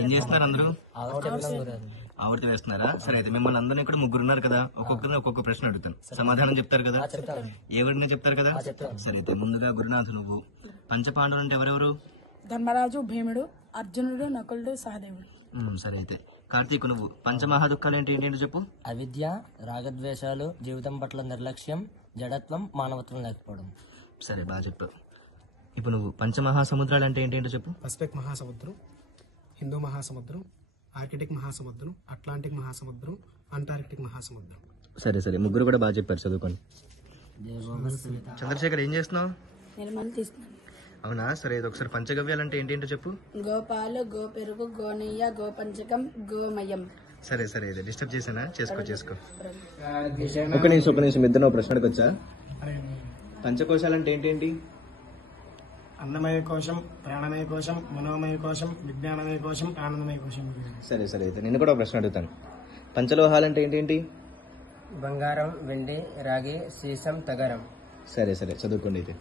ఏం చేస్తున్నారు అందరూ? ఆవర్తి వేస్తున్నారా? సరే, అయితే మిమ్మల్ని అందరినీ ఇక్కడ ముగ్గురు ఉన్నారు కదా, ఒక్కొక్కరిని ఒక్కొక్క ప్రశ్న అడుగుతాను, సమాధానం చెప్తారు కదా? ఎవరిని చెప్తారు కదా? సరే, అయితే ముందుగా గురునాథ్, నువ్వు పంచపాండవులు అంటే ఎవరెవరు? ధర్మరాజు, భీముడు, అర్జునుడు, నకులుడు, సహదేవుడు. సరే, అయితే కార్తీక్, నువ్వు పంచమహాదుఖాలు ఏంటో చెప్పు. అవిద్య, రాగద్వేషాలు, జీవితం పట్ల నిర్లక్ష్యం, జడత్వం, మానవత్వం లేకపోవడం. సరే, బాగా చెప్పావు. ఇప్పుడు నువ్వు పంచమహాసముద్రాలు అంటే ఏంటో చెప్పు. పసిఫిక్ మహాసముద్రం, హిందూ మహాసముద్రం, ఆర్కిటిక్ మహాసముద్రం, అట్లాంటిక్ మహాసముద్రం, అంటార్కిటిక్ మహాసముద్రం. సరే సరే, ముగ్గురు కూడా బాగా చెప్పారు, చదువుకోండి. చంద్రశేఖర్, ఏం చేస్తున్నావు? నిర్మల్ తీస్తున్నాను. అవునా? సరే, ఇది ఒకసారి పంచగవ్యాలంటే ఏంటో చెప్పు. గోపాలు, గో పెరుగు, గోనెయ్య, గోపంచకం, గోమయం. సరే సరే, ఇది డిస్టర్బ్ చేసానా? చేసుకో. ఒక నిమిషం ఇద్దరు ప్రశ్న అడగొచ్చా? పంచకోశాలు అంటే ఏంటి? అన్నమయ కోశం, ప్రాణమయ కోశం, మనోమయ కోశం, విజ్ఞానమయ కోశం, ఆనందమయ కోశం. సరే అయితే నేను కూడా ఒక ప్రశ్న అడుగుతాను. పంచలోహాలు అంటే ఏంటి? బంగారం, వెండి, రాగి, సీసం, తగరం. సరే చదువుకోండి అయితే.